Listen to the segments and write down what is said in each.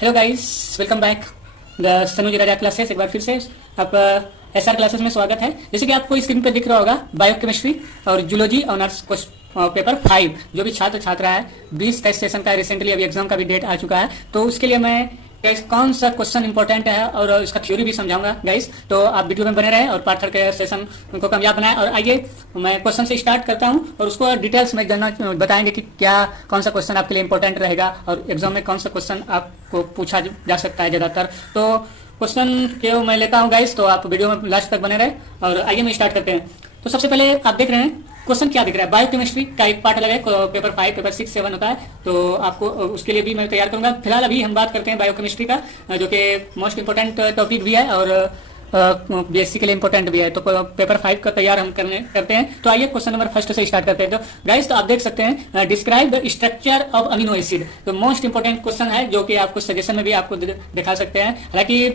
Hello guys, welcome back the Tanuj Raja classes. एक बार फिर से आप एसआर क्लासेस में स्वागत है। जैसे कि आपको स्क्रीन पे दिख रहा होगा, बायोकेमिस्ट्री और जूलॉजी ऑनर्स पेपर 5 जो भी छात्र छात्रा है 20 टेस्ट सेशन का रिसेंटली अभी एग्जाम का भी डेट आ चुका है। तो उसके लिए मैं गाइस कौन सा क्वेश्चन इंपॉर्टेंट है और इसका थ्योरी भी समझाऊंगा गाइस। तो आप वीडियो में बने रहें और पार्ट 3 के सेशन को कामयाब बनाएं। और आइए मैं क्वेश्चन से स्टार्ट करता हूं और उसको डिटेल्स में जानना बताएंगे कि क्या कौन सा क्वेश्चन आपके लिए इंपॉर्टेंट रहेगा और एग्जाम में कौन सा क्वेश्चन आपको पूछा जा सकता है ज्यादातर। तो क्वेश्चन के मैं लेता हूँ गाइस, तो आप वीडियो में लास्ट तक बने रहे और आइए मैं स्टार्ट करते हैं। तो सबसे पहले आप देख रहे हैं क्वेश्चन क्या दिख रहा है। बायोकेमिस्ट्री का एक पार्ट अलग है, पेपर 5, पेपर 6, 7 होता है, तो आपको उसके लिए भी मैं तैयार करूंगा। फिलहाल अभी हम बात करते हैं बायोकेमिस्ट्री का, जो कि मोस्ट इंपोर्टेंट टॉपिक भी है और बीएससी के लिए इंपॉर्टेंट भी है। तो पेपर 5 का तैयार हम करते हैं। तो आइए क्वेश्चन नंबर फर्स्ट से स्टार्ट करते हैं। तो गाइस, तो आप देख सकते हैं describe the structure of amino acid. तो मोस्ट इंपोर्टेंट क्वेश्चन है जो कि आपको सजेशन में भी आपको दिखा सकते हैं। हालांकि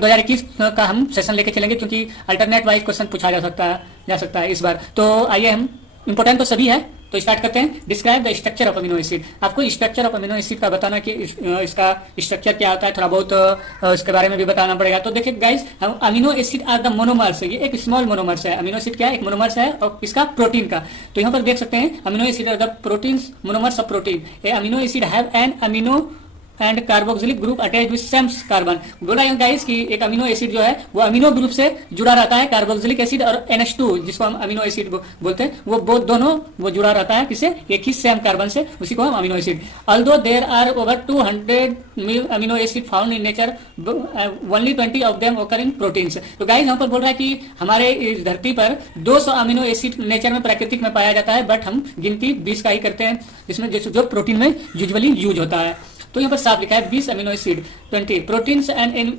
2021 का हम सेशन लेके चलेंगे क्योंकि अल्टरनेट वाइज क्वेश्चन पूछा जा सकता है इस बार। तो आइए, हम इंपोर्टेंट तो सभी है, तो स्टार्ट करते हैं। Describe the structure of amino acid. आपको स्ट्रक्चर ऑफ अमीनो एसिड का बताना कि इसका स्ट्रक्चर क्या होता है, थोड़ा बहुत इसके बारे में भी बताना पड़ेगा। तो देखिए गाइस, हम amino acid are the monomers है। ये एक स्मॉल मोनोमर्स है। अमीनो एसिड क्या है? एक मोनोमर्स है और इसका प्रोटीन का। तो यहाँ पर देख सकते हैं amino acid are the proteins monomers of protein. A amino acid have an amino and carboxylic group attach with same carbon. बोला है गाइस कि एक अमीनो एसिड जो है वो अमीनो ग्रुप से जुड़ा रहता है। कार्बोक्सिलिक एसिड और NH2 जिसको हम अमीनो एसिड बोलते हैं, वो दोनों वो जुड़ा रहता है किसे? एक ही सेम कार्बन से, उसी को हम amino acid. Although there are over 200 amino acid found in nature, only 20 of them occur in proteins. तो गाइस यहाँ पर बोल रहा है कि हमारे इस धरती पर 200 अमीनो एसिड नेचर में प्राकृतिक में पाया जाता है, बट हम गिनती 20 का ही करते हैं, जिसमें जो प्रोटीन में यूजुअली यूज होता है। तो यहाँ पर साफ लिखा है 20 amino acid 20 proteins and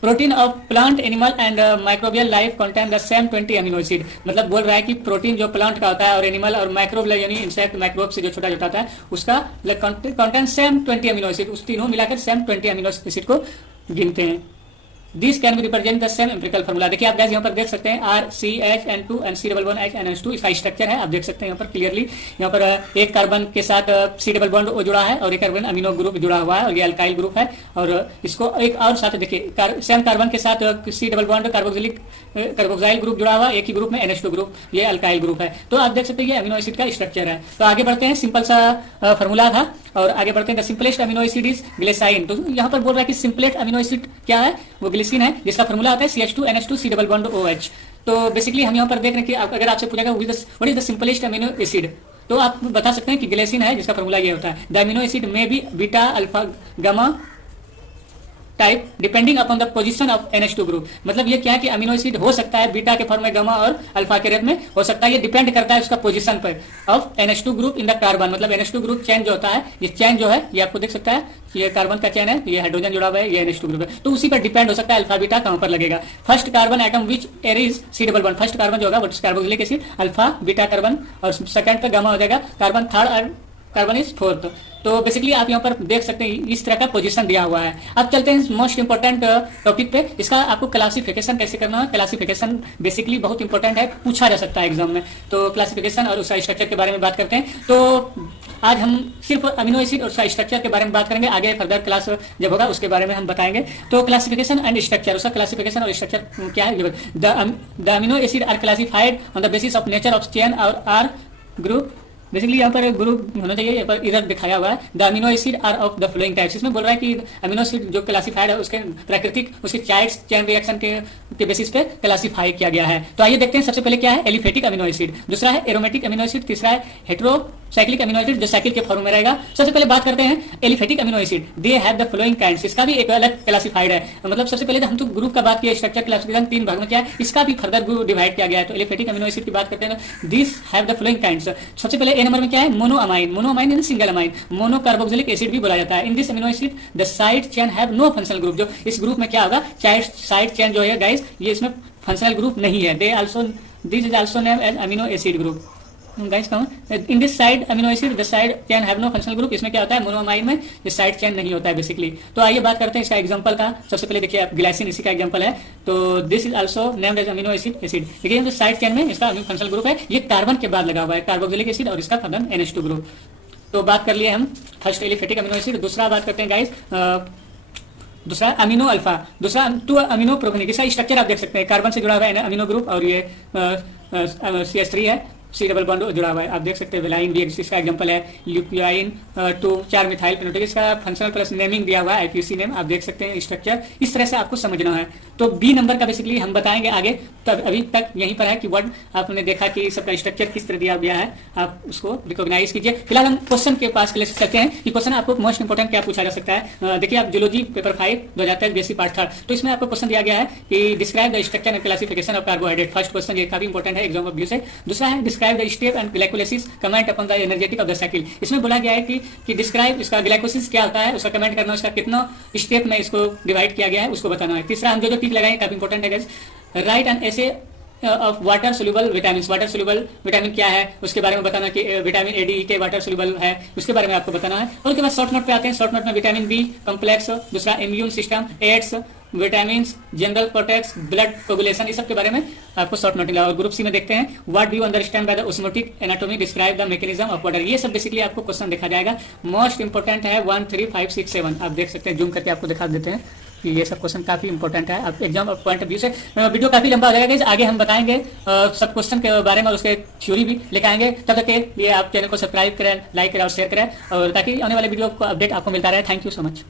protein of plant animal and microbial life contain the same 20 amino acid. मतलब बोल रहा है कि प्रोटीन जो प्लांट का होता है और एनिमल और माइक्रोबियल यानी इंसेक्ट माइक्रोब से जो छोटा छोटा होता है उसका कंटेन सेम 20 अमीनो एसिड। उस तीनों मिलाकर सेम 20 अमीनो एसिड को गिनते हैं। This can be represent the same empirical formula. देखिए आप गाइस यहाँ पर देख सकते हैं RCHN2 and C11H इसका स्ट्रक्चर है। आप देख सकते हैं यहाँ पर क्लियरली, यहाँ पर एक कार्बन के साथ C डबल बॉन्ड जुड़ा है और एक कार्बन अमीनो ग्रुप जुड़ा हुआ है और ये अल्काइल ग्रुप है। और इसको एक और साथ देखिए सेम कार्बन के साथ C double bond carboxyl group जुड़ा हुआ, एक ही ग्रुप में NH2 ग्रुप, ये अल्काइल ग्रुप है। तो आप देख सकते हैं ये अमीनो एसिड का स्ट्रक्चर है। तो आगे बढ़ते हैं, सिंपल सा फार्मूला था और आगे बढ़ते हैं। The simplest amino acid is glycerine. तो यहाँ पर बोल रहा है कि सिंपलेस्ट अमीनो एसिड क्या है? वो ग्लिसरीन है, जिसका फार्मूला आता है CH2NH2 C double bond OH। तो बेसिकली हम यहाँ पर देख रहे हैं कि अगर आपसे पूछेगा what is the simplest amino acid, तो आप बता सकते हैं कि ग्लिसरीन है, जिसका फार्मूला ये होता है द अमीनो एसिड में B beta alpha gamma type depending upon the position of NH2 group. मतलब ये क्या है कि अमीनो एसिड हो सकता है बीटा के फॉर्म में, गामा और अल्फा के रेट में हो सकता है। ये डिपेंड करता है उसका पोजीशन पर of NH2 group in the carbon. मतलब NH2 ग्रुप चेन जो होता है, ये चेन जो है ये आपको देख सकता है, ये कार्बन का चेन है, ये हाइड्रोजन जुड़ा हुआ है, ये NH2 ग्रुप है। तो उसी पर डिपेंड हो सकता है अल्फा बीटा कहां पर लगेगा। First carbon atom which एरिज C double bond, first carbon जो होगा वो carboxylic acid alpha beta carbon, और सेकंड पे गामा हो जाएगा carbon, third carbon is fourth. तो बेसिकली आप यहाँ पर देख सकते हैं इस तरह का पोजीशन दिया हुआ है। अब चलते हैं मोस्ट इंपोर्टेंट टॉपिक पे। इसका आपको क्लासिफिकेशन कैसे करना है। क्लासिफिकेशन बेसिकली बहुत इंपॉर्टेंट है, पूछा जा सकता है एग्जाम में। तो क्लासिफिकेशन और उसका स्ट्रक्चर के बारे में बात करते हैं। तो आज हम सिर्फ अमीनो एसिड और उसका स्ट्रक्चर के बारे में बात करेंगे, आगे फर्दर क्लास जब होगा उसके बारे में हम बताएंगे। तो क्लासिफिकेशन एंड स्ट्रक्चर, उसका क्लासिफिकेशन और स्ट्रक्चर क्या है। The amino acid are classified on the basis of nature of chain और आर ग्रुप। बेसिकली यहाँ पर ग्रुप होना चाहिए, यहाँ पर इधर दिखाया हुआ है the amino acid are of the following types. इसमें बोल रहा है कि अमीनो एसिड जो क्लासिफाइड है उसके प्राकृतिक उसके चेन रिएक्शन के बेसिस पे क्लासिफाई किया गया है। तो आइए देखते हैं। सबसे पहले क्या है? एलिफेटिक अमीनो एसिड, दूसरा है एरोमेटिक अमीनो एसिड, तीसरा है हेटेरोसाइक्लिक अमीनो एसिड जो साइकिल के फॉर्म में रहेगा। सबसे पहले बात करते हैं aliphatic amino acid. They have the following kinds. इसका भी एक अलग क्लासिफाइड है। मतलब सबसे पहले हम तो ग्रुप का बात किया, स्ट्रक्चर क्लासिफिकेशन 3 भाग में क्या है, इसका भी फर्दर ग्रुप डिवाइड किया गया है। तो एलिफेटिक अमीनो एसिड की बात करते हैं, this have the following kinds. सबसे पहले ए नंबर में क्या है? Monoamine in single amine, mono carboxylic acid भी बोला जाता है। In this amino acid the side chain have no functional group. जो इस ग्रुप में क्या होगा, साइड चेन जो है गाइस, ये इसमें फंक्शनल ग्रुप नहीं है। This is also named as amino acid group. Guys कहूँ in this side amino acid the side chain have no functional group. इसमें क्या होता है? मोनोअमाइन में ये साइड चेन नहीं होता है बेसिकली। तो आइए बात करते हैं इसका एग्जांपल का। सबसे पहले देखिए ग्लाइसिन इसी का एग्जांपल है। तो this is also named as amino acid. देखिए जो साइड चेन में इसका फंक्शनल ग्रुप है, ये कार्बन के बाद लगा हुआ है, कार्बोक्सिलिक एसिड और इसका फर्दर NH2 ग्रुप। तो बात कर लिए हम फर्स्ट एलिफेटिक अमीनो एसिड। दूसरा बात करते हैं गाइस, दूसरा अमीनो अल्फा, दूसरा 2 अमीनो प्रोपेनिक। इसका स्ट्रक्चर आप देख सकते हैं, कार्बन से जुड़ा हुआ है अमीनो ग्रुप और ये CH3 है, C डबल बॉन्ड जुड़ा हुआ है। आप देख सकते हैं वेलाइन भी इसका एग्जांपल है, ल्यूपियाइन 2 4 मिथाइल पेनोटिक, इसका फंक्शनल प्लस नेमिंग दिया हुआ है, IPC नेम। आप देख सकते हैं स्ट्रक्चर इस तरह से आपको समझना है। तो बी नंबर का बेसिकली हम बताएंगे आगे, तब अभी तक यहीं पर है कि वर्ड आपने देखा कि सबका स्ट्रक्चर किस तरह दिया गया है, आप उसको रिकॉग्नाइज कीजिए। फिलहाल हम क्वेश्चन के पास चलते हैं कि क्वेश्चन आपको मोस्ट इंपोर्टेंट क्या पूछा जा सकता है। देखिए आप जूलॉजी पेपर 5 2023 बेसी पार्ट 3, तो इसमें आपको क्वेश्चन दिया गया है कि describe the structure and classification of carbohydrate. First question ये काफी इंपॉर्टेंट है, एग्जाम ऑफ व्यू से। दूसरा है describe the step and glycolysis comment upon the energetic of the cycle. इसमें बोला गया है कि डिस्क्राइब इसका ग्लाइकोसिस क्या होता है, उसका कमेंट करना, उसका कितना स्टेप में इसको डिवाइड किया गया है उसको बताना है। तीसरा हम जो टिक लगाएंगे काफी इंपॉर्टेंट है, राइट एन ऐसे of water soluble vitamin. Water soluble vitamin क्या है उसके बारे में बताना, कि विटामिन ADE वाटर सोल्यूबल है उसके बारे में आपको बताना है। और उसके बाद शॉर्ट नोट पे आते हैं। शॉर्ट नोट में विटामिन बी कॉम्प्लेक्स, दूसरा immune system, AIDS, vitamin, general protects, blood coagulation, इस सब के बारे में आपको शॉर्ट नोट मिला। और ग्रुप सी में देखते हैं what do you understand by the osmotic anatomy, describe the mechanism of water. ये सब बेसिकली आपको क्वेश्चन देखा जाएगा। मोस्ट इंपोर्टेंट है 1 3 5 6 7। आप देख सकते हैं, जूम करके आपको दिखा देते हैं कि ये सब क्वेश्चन काफी इंपॉर्टेंट है आप एग्जाम पॉइंट ऑफ व्यू से। वीडियो काफी लंबा हो जाएगा, आगे हम बताएंगे सब क्वेश्चन के बारे में और उसके थ्योरी भी लेकर आएंगे। तब तक के लिए आप चैनल को सब्सक्राइब करें, लाइक करें और शेयर करें, और ताकि आने वाले वीडियो को अपडेट आपको मिलता रहे। Thank you so much.